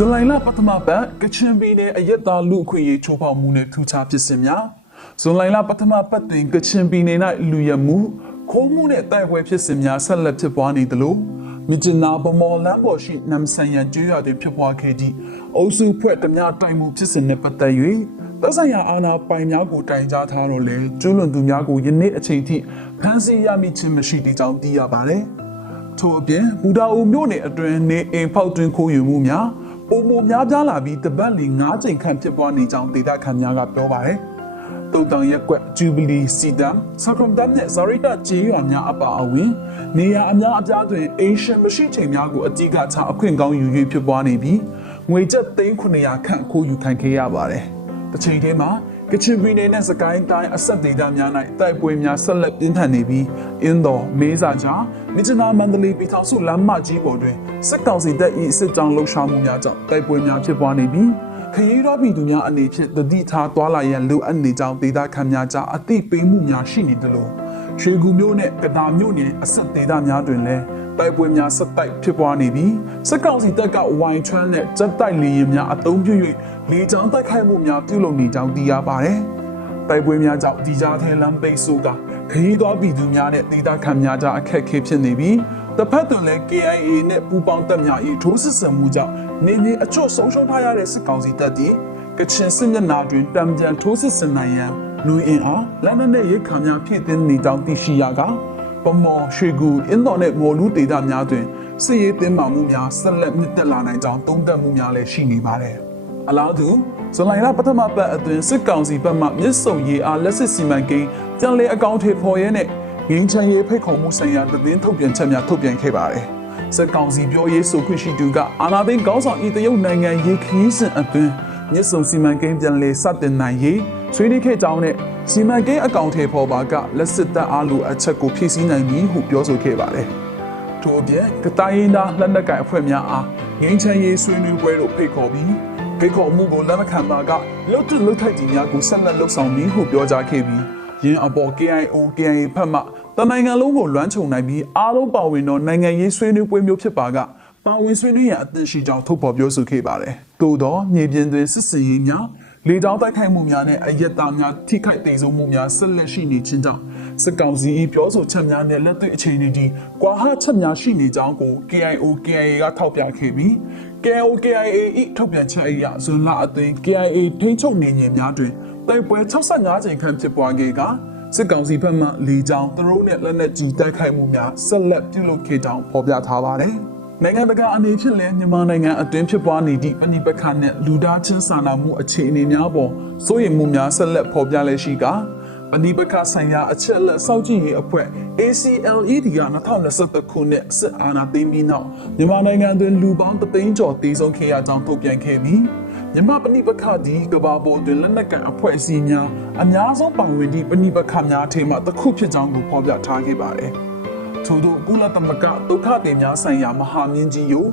ဇူလိုင်လပထမပတ်ကချင်ပြည်နယ်အရက်သားလူအခွင့်အရေးချိုးဖောက်မှုနဲ့ထူးခြားဖြစ်စဉ်များဇူလိုင်လပထမပတ်တွင်ကချင်ပြည်နယ်၌လူရမှုခိုးမှုနဲ့တိုက်ပွဲဖြစ်စဉ်များဆက်လက်ဖြစ်ပွားနေသလိုမြစ်ကျနာဗမော်လမ်းပေါ်ရှိနမ်ဆန်ရန်ကျွော်တွင်ဖြစ်ပွားခဲ့သည့်အုပ်စုဖွဲ့ဓမြတိုင်မှုဖြစ်စဉ်နဲ့ပတ်သက်၍သက်ဆိုင်ရာအာဏာပိုင်များကိုတိုင်ကြားထားတော့လေကျူးလွန်သူများကိုယနေ့အချိန်ထိဖမ်းဆီးရမိခြင်းမရှိသေးကြောင်းသိရပါတယ်။ထို့အပြင်ဘူတာအိုမြို့နယ်အတွင်းနေအိမ်ဖောက်တွင်ခိုးယူမှုများပုံမများပြားလာပြီးတပတ်လီ9ချိန်ခန့်ဖြစ်ပွားနေကြောင်းဒေသခံများကပြောပါတယ်။တုတ်တန်ရက်ကွက်ဂျူဘီလီစီဒမ်စကရုံဒမ်နဲ့ဇာရီတာကျေးရွာများအပါအဝင်နေရာအများအပြားတွင်အေရှန်မရှိချိန်များကိုအကြီးကချအခွင့်ကောင်းယူ၍ဖြစ်ပွားနေပြီးငွေကျပ်3,900ခန့်ခိုးယူခံခဲ့ရပါတယ်။တစ်ချိန်တည်းမှာကချင်ပြည်နယ်နဲ့စကိုင်းတိုင်းအဆက်ဒေသများ၌တိုက်ပွဲများဆက်လက်ပြင်းထန်နေပြီးအင်းတော်မေးစာချာမြစ်ကျနာမန္တလေးပြည်ထောင်စုလမ်းမကြီးပေါ်တွင်စစ်ကောင်စီတပ်၏စစ်ကြောင်းလှုပ်ရှားမှုများကြောင့်တိုက်ပွဲများဖြစ်ပွားနေပြီးခရီးတော်ပြည်သူများအနေဖြင့်တတိထားသွားလာရန်လိုအပ်နေကြောင်းဒေသခံများကြားအသိပေးမှုများရှိနေသလိုရွှေကူမြို့နဲ့ကတာမြို့နယ်အဆက်ဒေသများတွင်လည်းတိုက်ပွဲများဆက်တိုက်ဖြစ်ပွားနေပြီးစစ်ကောင်စီတပ်ကဝိုင်ထရန်းနဲ့စက်တိုက်လေယာဉ်များအသုံးပြု၍လေကြောင်းတိုက်ခိုက်မှုများပြုလုပ်နေကြောင်းသိရပါတယ်။တိုက်ပွဲများကြောင့်ဒီကြားထဲလမ်းပိတ်ဆို့ကခရီးသွားပြည်သူများနဲ့ဒေသခံများကြားအခက်အခဲဖြစ်နေပြီးတစ်ဖက်တွင်လည်း KIA နဲ့ပူးပေါင်းတပ်များ၏ထိုးစစ်ဆင်မှုကြောင့်နေမြေအချို့ဆုံးရှုံးထားရတဲ့စစ်ကောင်စီတပ်သည်ကချင်စစ်မျက်နှာတွင်တံပြန်ထိုးစစ်ဆင်နိုင်ရန်လူအင်အားလက်နက်နဲ့ရိက္ခာများဖြည့်တင်းနေကြောင်းသိရှိရကဗမော်ရွှေကူအင်းတော်နဲ့မော်လူဒေသများတွင်စစ်ရေးတင်းမာမှုများဆက်လက်မြင့်တက်လာနိုင်ကြောင်းသုံးသပ်မှုများလည်းရှိနေပါတယ်။အလားတူဇူလိုင်လပထမပတ်အတွင်းစစ်ကောင်စီဘက်မှမြစ်ဆုံရေအားလက်စစ်စီမံကိန်းပြန်လည်အကောင့်ထေဖော်ရဲနဲ့ငင်းချင်ရေးဖိတ်ခေါ်မှုဆိုင်ရာသတင်းထုတ်ပြန်ချက်များထုတ်ပြန်ခဲ့ပါတယ်။စစ်ကောင်စီပြောရေးဆိုခွင့်ရှိသူကအာဏာသိမ်းခေါင်းဆောင်ဤတရုတ်နိုင်ငံရေခရီးစဉ်အတွင်းမြစ်ဆုံစီမံကိန်းပြန်လည်စတင်နိုင်ရေးဆွေးနွေးခဲ့ကြောင်းနဲ့စီမံကိန်းအကောင့်ထေဖော်ပါကလက်စစ်တပ်အားလိုအချက်ကိုဖြည့်ဆည်းနိုင်ပြီဟုပြောဆိုခဲ့ပါတယ်။ထို့အပြင်ကတိုင်းဒေသလက်နက်ကိုင်အဖွဲ့များအားငင်းချင်ရေးဆွေးနွေးပွဲတို့ဖိတ်ခေါ်ပြီးဖိတ်ခေါ်မှုကိုလက်မခံပါကလွတ်တွလွတ်ထိုက်ကြီးများကိုဆက်လက်လှုပ်ဆောင်ပြီးဟုပြောကြားခဲ့ပြီးရင်းအပေါ် KIO KIA ဖက်မှတနိုင်ငံလုံးကိုလွှမ်းခြုံနိုင်ပြီးအားလုံးပါဝင်သောနိုင်ငံရေးဆွေးနွေးပွဲမျိုးဖြစ်ပါကပါဝင်ဆွေးနွေးရန်အသင့်ရှိကြောင်းထုတ်ဖော်ပြောဆိုခဲ့ပါတယ်။သို့သောမြေပြင်တွင်စစ်စင်ရေးများလေကြောင်းတိုက်ခိုက်မှုများနဲ့အရက်သားများထိခိုက်ဒေဆုံးမှုများဆက်လက်ရှိနေခြင်းကြောင့်စစ်ကောင်စီ၏ပြောဆိုချက်များနဲ့လက်တွေ့အခြေအနေဒီကွာဟချက်များရှိနေကြောင်းကို KIO KIA ကထောက်ပြခဲ့ပြီး KIO KIA ၏ထုတ်ပြန်ချက်အရဇွန်လအတွင်း KIA ထိန်းချုပ်နေခြင်းများတွင်တိုက်ပွဲ65ကြိမ်ခန့်ဖြစ်ပွားခဲ့ကစစ်ကောင်စီဘက်မှလေကြောင်းသူတို့နဲ့လက်နက်ကြီးတိုက်ခိုက်မှုများဆက်လက်ပြုလုပ်ခဲ့ကြောင်းဖော်ပြထားပါတယ်။နိုင်ငံတကာအနေဖြင့်လည်းမြန်မာနိုင်ငံအတွင်းဖြစ်ပွားနေသည့်ပဋိပက္ခနဲ့လူသားချင်းစာနာမှုအခြေအနေများပေါ်စိုးရိမ်မှုများဆက်လက်ဖော်ပြလည်ရှိကပဋိပက္ခဆိုင်ရာအချက်အလက်စောင့်ကြည့်ရေးအဖွဲ့ ACLED က2021ခုနှစ်စစ်အာဏာသိမ်းပြီးနောက်မြန်မာနိုင်ငံတွင်လူပေါင်း3သိန်းကျော်တည်ဆုံခဲ့ရကြောင်းထုတ်ပြန်ခဲ့ပြီးမြန်မာပဋိပက္ခဒီကမ္ဘာပေါ်တွင်လက်နက်ကိုင်အဖွဲ့အစည်းများအများဆုံးပါဝင်သည့်ပဋိပက္ခများအထက်မှတစ်ခုဖြစ်ကြောင်းကိုဖော်ပြထားခဲ့ပါတယ်။ထို့သောကုလသမဂ္ဂဒုက္ခသည်များဆိုင်ရာမဟာမင်းကြီးယို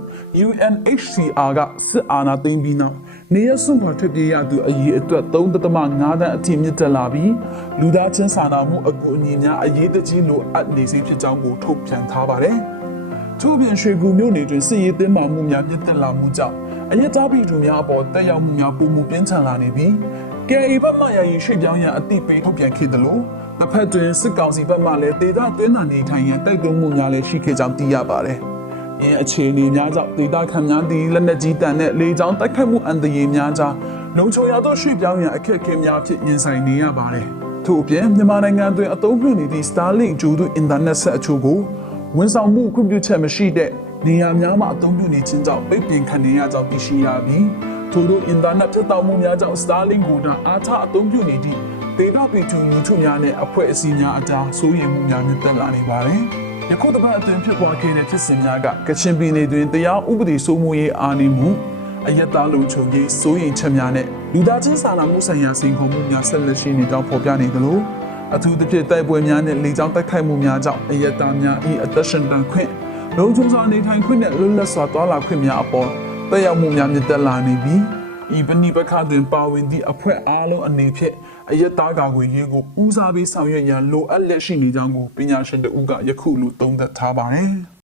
UNHCR ကစစ်အာဏာသိမ်းပြီးနောက်နေရစွန့်ခွာထွက်ပြေးရသူအရေအတွက်3.5 သန်းအထိမြင့်တက်လာပြီးလူသားချင်းစာနာမှုအကူအညီများအရေးတကြီးလိုအပ်နေစေဖြစ်ကြောင်းကိုထုတ်ပြန်ထားပါတယ်။ထို့ပြင်ရွှေကူမြို့နယ်တွင်စစ်ရေးတင်းမာမှုများမြင့်တက်လာမှုကြောင့်အရက်သားပြည်သူများအပေါ်တက်ရောက်မှုများပုံမှုပြင်းထန်လာနေပြီး KIA ဘက်မှရည်ရွှေ့ပြောင်းရန်အသိပေးထုတ်ပြန်ခဲ့သလိုတစ်ဖက်တွင်စစ်ကောင်စီဘက်မှလည်းဒေသတွင်းနေထိုင်ရန်တိုက်တွန်းမှုများလည်းရှိခဲ့ကြောင်းသိရပါတယ်။အင်းအခြေအနေများကြောင့်ဒေသခံများသည်လက်နက်ကြီးတန်နဲ့လေကြောင်းတိုက်ခိုက်မှုအန္တရာယ်များကြားလုံခြုံရသောရွှေ့ပြောင်းရန်အခက်အခဲများဖြစ်ရင်ဆိုင်နေရပါတယ်။ထို့အပြင်မြန်မာနိုင်ငံတွင်အသုံးပြုနေသည့် Starlink ဂျူးတို့အင်တာနက်ဆက်အချို့ကိုဝန်ဆောင်မှုခွင့်ပြုချက်မရှိတဲ့နေရာများမှာအသုံးပြုနေခြင်းကြောင့်ပိတ်ပင်ခံနေရကြောင်းသိရှိရပြီးထို့သောအင်တာနက်ဖြတ်တောက်မှုများကြောင့် Starlink ကိုအားထားအသုံးပြုနေသည့်ဒေတာပြည်သူလူထုများနဲ့အဖွဲ့အစည်းများအကြားစိုးရိမ်မှုများမြင့်တက်လာနေပါတယ်။ယခုတစ်ပတ်အတွင်းဖြစ်ပွားခဲ့တဲ့ဖြစ်စဉ်များကကချင်ပြည်နယ်တွင်တရားဥပဒေစိုးမိုးရေးအားနည်းမှုအယက်သားလုံခြုံရေးစိုးရိမ်ချက်များနဲ့လူသားချင်းစာနာမှုဆိုင်ရာစိန်ခေါ်မှုများဆက်လက်ရှိနေကြောင်းဖော်ပြနေသလိုအထူးသဖြင့်တိုက်ပွဲများနဲ့လေကြောင်းတိုက်ခိုက်မှုများကြောင့်အယက်သားများ၏အသက်ရှင်တန်ခွင့်လုံခြုံစွာနေထိုင်ခွင့်နဲ့လွတ်လပ်စွာသွားလာခွင့်များအပေါ်သက်ရောက်မှုများမြင့်တက်လာနေပြီးဤပဏိပက္ခတွင်ပါဝင်သည့်အဖွဲ့အားလုံးအနေဖြင့်အယက်သားကာကွယ်ရေးကိုဦးစားပေးဆောင်ရွက်ရန်လိုအပ်လက်ရှိနေကြောင်းကိုပညာရှင်တို့ကယခုလိုသုံးသပ်ထားပါတယ်။